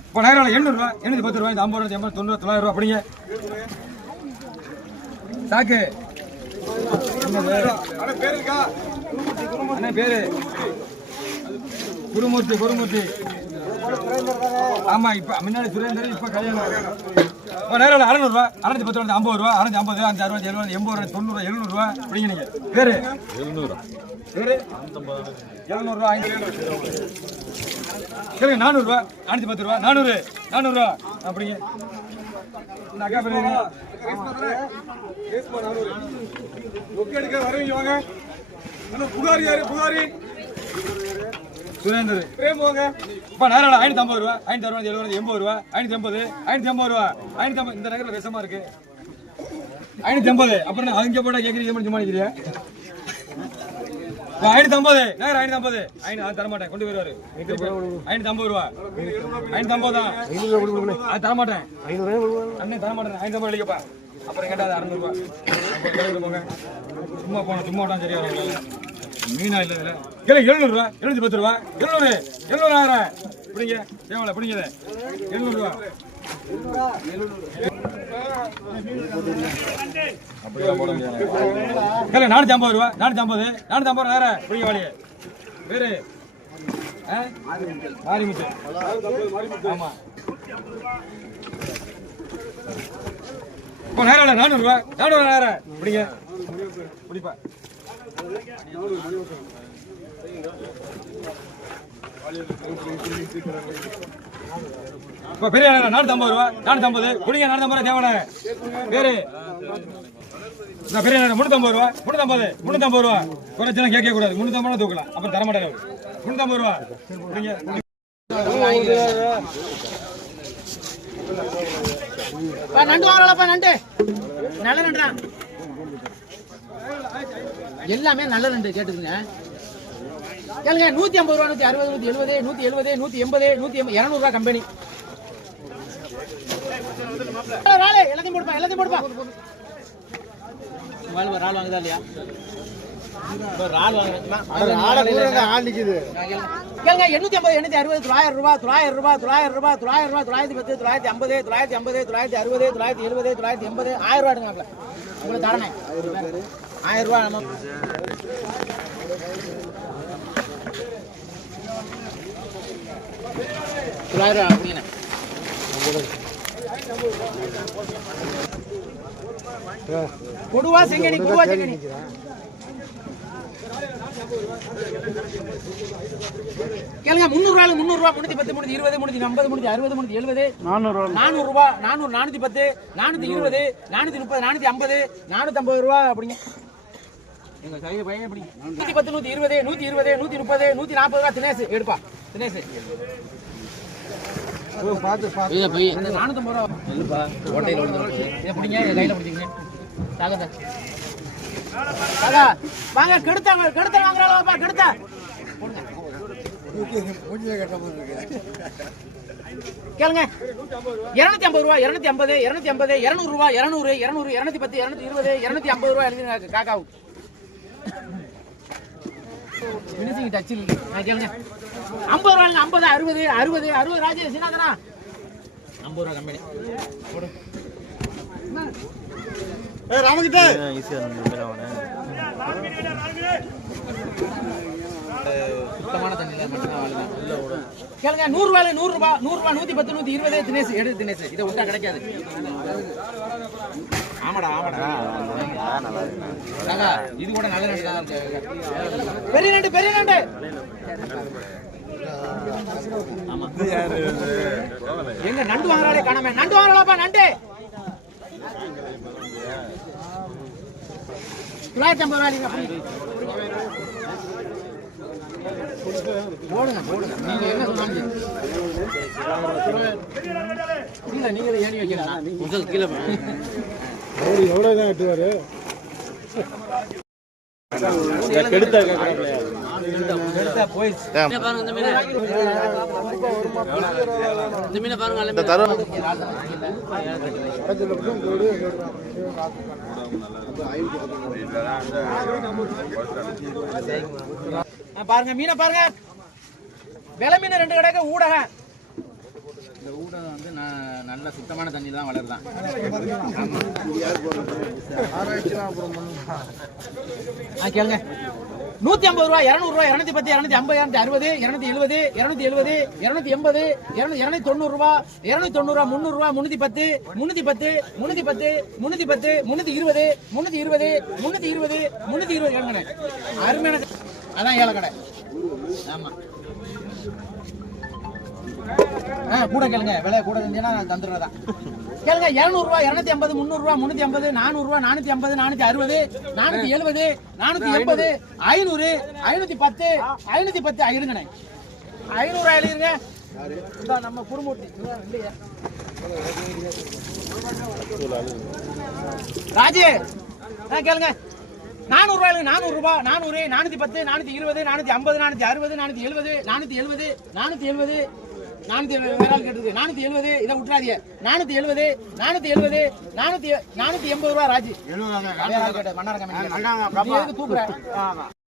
இப்போ நேரம் எண்ணூறுரூவா எண்ணூற்றி பத்து ரூபாய் இந்த ஐம்பது ரூபா எண்பது தொண்ணூறு தொள்ளாயிரம் ரூபா அப்படிங்க. சாக்கு. அண்ணா பேரு குருமூர்த்தி குருமூர்த்தி. ஆமா இப்ப முன்னாடி சுரேந்தர் இப்ப கல்யாணம். நேரம் அறநூறுவா அறுநூத்தி பத்து ரூபா ஐம்பது ரூபா அறுநூத்தி ஐம்பது அஞ்சு அறுபது எழுபது எண்பது ரூபா தொண்ணூறு எழுநூறுவா அப்படிங்க நீங்க. பேரு? எழுநூறு. எழுநூறுவா கேளுங்க நானூறுரூவா நானூற்றி பத்து ரூபா நானூறு நானூறுரூவா அப்படிங்க இந்த அக்கா பேர் எடுக்க வரவங்க வாங்க. புகாரி யாரு? புகாரி? சுரேந்தர். பிரேம் வாங்க. இப்போ நேரம் ஐநூற்றி ஐம்பது ரூபா. ஐநூற்றி அறுபது எழுபது எண்பது ரூபா. ஐநூற்றி எண்பது ஐநூற்றி ஐம்பது ரூபா. ஐநூற்றி ஐம்பது இந்த நகரில் விஷமா இருக்கு. ஐநூற்றி ஐம்பது. அப்புறம் நான் அங்கே போட்டால் கேட்குறீங்க சும்மா நிற்கிறியா ஐநூத்தி ஐம்பது நேரம் ஐநூத்தி ஐம்பது ஐநூறு அது தரமாட்டேன். கொண்டு வருவாரு ஐநூத்தி ஐம்பது ரூபா. ஐநூத்தி ஐம்பது தான். அது தரமாட்டேன். அண்ணன் தரமாட்டேன். ஐநூத்தி ஐம்பது அடிக்கப்பா. அப்புறம் கேட்டால் அது அறுநூறு போங்க. சும்மா போனோம் சும்மா விட்டா சரியா வரும். மீனா இல்ல இதுல. கிளை எழுநூறு ரூபா. எழுநூத்தி பத்து ரூபா. எழுநூறு. எழுநூறாயிரம் பிடிங்க. தேவையில்ல பிடிங்க எழுநூறு ரூபா நானூற்றி நானூத்தி ஐம்பது ரூபா நானூத்தி ஐம்பது நானூத்தி ஐம்பது ரூபா வேற பிடிங்க வாளிய வேறு மாரிமுத்து. இப்போ நேரம் இல்லை நானூறுரூவா நானூறு நேரம் பிடிங்க. பிடிப்பா. பெரிய நேரம் ஐம்பது ரூபா நானூற்றி ஐம்பது. பிடிங்க நானூற்றி ஐம்பது ரூபா பேரு. பெரிய முன்னூத்தம்பது ரூபா முன்னூத்தம்பது முன்னூத்தம்பது ரூபா. குறைச்சலாம் கேட்க கூடாது. முன்னூத்தம்பது ரூபா தூக்கலாம். அப்புறம் தர மாட்டாங்க ரூபா. பிடிங்க நண்டு வாங்கலப்பா நண்டு. நல்ல நண்டுடா எல்லாமே நல்ல நண்டு கேட்டுக்குங்க. கேளுங்க நூத்தி ஐம்பது ரூபா நூத்தி அறுபது நூத்தி எழுபது நூத்தி எழுபது நூத்தி எண்பது நூத்தி இருநூறு ரூபா கம்பெனி. எல்லாத்தையும் போடுப்பா எல்லாத்தையும் போடுப்பா. ரால் வாங்குதா இல்லையா? எண்ணூத்தி ஐம்பது எண்ணூத்தி அறுபது தொள்ளாயிரம் ரூபாய் தொள்ளாயிரம் ரூபாய் தொள்ளாயிரம் ரூபாய் தொள்ளாயிரம் ரூபாய் தொள்ளாயிரத்தி பத்து தொள்ளாயிரத்தி ஐம்பது தொள்ளாயிரத்தி ஐம்பது தொள்ளாயிரத்தி அறுபது தொள்ளாயிரத்தி எழுபது தொள்ளாயிரத்தி எண்பது ஆயிரம் ரூபாய் உங்களுக்கு ஆயிரம் ரூபாய் நம்ம தொள்ளாயிரம் ரூபாய் அப்படிங்கண்ணே கொடுவா செங்கனி கொடுவா செங்கனி கேளுங்க முந்நூறு ரூபாய் முந்நூறு ரூபாய் முன்னூத்தி பத்து முன்னூத்தி இருபது முன்னூத்தி ஐம்பது முன்னூத்தி அறுபது முன்னூத்தி எழுபது நானூறு நானூறு ரூபாய் நானூறு நானூத்தி பத்து நானூத்தி இருபது நானூத்தி முப்பது நானூத்தி ஐம்பது நானூத்தி ஐம்பது ரூபாய் அப்படிங்க எங்க சைடு பையன் எப்படி நூத்தி பத்து நூத்தி இருபது நூத்தி இருபது நூத்தி முப்பது நூத்தி நாற்பது ரூபாய் தினேஷ் எடுப்பா இந்த நானூத்தம்பது ரூபா இல்லப்பா ஓட்டையில் விழுந்துருச்சு இதை பிடிங்க இதை கையில் பிடிச்சிங்க தாங்க தாங்க வாங்க கெடுத்தாங்க கெடுத்த வாங்குறாளப்பா கெடுத்தா கேளுங்க. இருநூத்தி ஐம்பது ரூபா இருநூத்தி ஐம்பது இருநூத்தி ஐம்பது இருநூறு ரூபா இருநூறு இருநூறு இருநூத்தி பத்து இருநூத்தி இருபது இருநூத்தி ஐம்பது ரூபா எழுதுங்க காக்காவும். ஃபினிஷிங் டச் இல்லை. நான் கேளுங்க ஐம்பது ரூபா இல்லை ஐம்பது அறுபது அறுபது அறுபது ராஜேஷ் என்னதானா ஐம்பது ரூபா கம்பெனி சுத்தமான தண்ணியில மட்டும்தான் வாழ்வேன். உள்ள விடும். கேளுங்க நூறு ரூபாய் நூறு ரூபாய் நூறு ரூபாய் நூத்தி பத்து நூத்தி இருபது தினேஷ் எடு தினேஷ். இதை விட்டா கிடைக்காது. ஆமாடா ஆமாடா. இது கூட நல்ல நண்டு தான் இருக்கு. பெரிய நண்டு பெரிய நண்டு. எங்க நண்டு வாங்குறாளே காணாம. நண்டு வாங்குறாளாப்பா நண்டு. தொள்ளாயிரத்தி ஐம்பது ரூபாய். போடுங்க போடுங்க. நீங்க என்ன சரி. இல்ல நீங்க ஏணி முதல் கீழே பாருங்க மீனை பாருங்க. விலை மீன் ரெண்டு கடைக்கு ஊடகம். இந்த ஊடகம் வந்து நல்ல சுத்தமான தண்ணி தான் வளருதான் கேளுங்க. நூத்தி ஐம்பது ரூபா இருநூறு ரூபா இருநூத்தி பத்து இருநூத்தி ஐம்பது இருநூத்தி அறுபது இருநூத்தி எழுபது இருநூத்தி எழுபது இருநூத்தி எண்பது இருநூத்தி தொண்ணூறு ரூபா இருநூத்தி தொண்ணூறு முந்நூறு ரூபா முன்னூத்தி பத்து முன்னூத்தி பத்து முன்னூத்தி பத்து முன்னூத்தி பத்து முன்னூத்தி இருபது முன்னூத்தி இருபது முன்னூத்தி இருபது முன்னூத்தி இருபது கேளுங்க அருமையான அதான் ஏழை கடை ஆமா. ஆ கூட கேளுங்க. விலை கூட இருந்துச்சுன்னா நான் தந்துடுறதா? கேளுங்க இரநூறுவா இரநூத்தி ஐம்பது முந்நூறுரூவா முந்நூற்றி ஐம்பது நானூறுரூவா நானூற்றி ஐம்பது நானூற்றி அறுபது நானூற்றி எழுபது நானூற்றி எண்பது ஐநூறு ஐநூற்றி பத்து ஐநூற்றி பத்து. இருங்கண்ணே. ஐநூறு எழுதிருங்க. நம்ம குடும்பத்தி இல்லையா. ராஜு கேளுங்க. நானூறு ரூபாய் நானூறு ரூபாய் நானூறு நானூத்தி பத்து நானூத்தி இருபது நானூத்தி ஐம்பது நானூத்தி அறுபது நானூத்தி எழுபது நானூத்தி எழுபது நானூத்தி எழுபது. நானூத்தி வேற ஆள் கேட்டது நானூத்தி எழுபது இதை விட்டுறாதீங்க. நானூத்தி எழுபது நானூத்தி எழுபது நானூத்தி நானூத்தி எண்பது ரூபா ராஜு. வேற ஆள் கேட்டது மன்னார் கம்பெனி தூக்குறேன்